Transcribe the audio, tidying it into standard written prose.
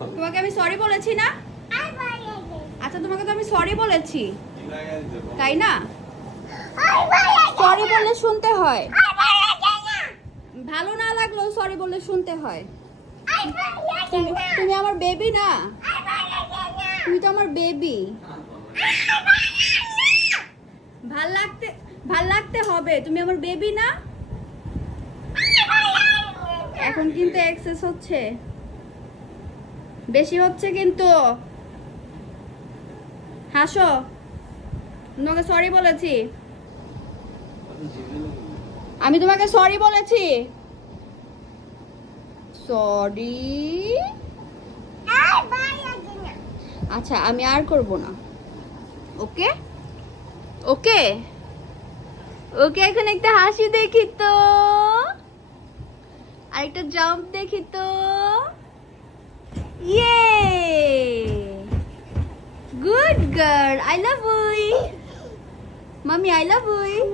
তোমাকে আমি সরি বলেছি না? আচ্ছা তোমাকে তো আমি সরি বলেছি, তাই না? সরি বললে শুনতে হয়, ভালো না লাগলেও সরি বললে শুনতে হয়। তুমি আমার বেবি না? তুমি তো আমার বেবি। ভাল লাগতে হবে, তুমি আমার বেবি না? এখন কিন্তু এক্সেস হচ্ছে, বেশি হচ্ছে কিন্তু। হাসো, তোমাকে সরি বলেছি, আমি তোমাকে সরি বলেছি। সরি। আচ্ছা আমি আর করব না। ওকে ওকে ওকে, এখন একটা হাসি দেখি তো, আর একটা জাম্প দেখি তো। ইয়ে, good girl, I love you mummy, I love you.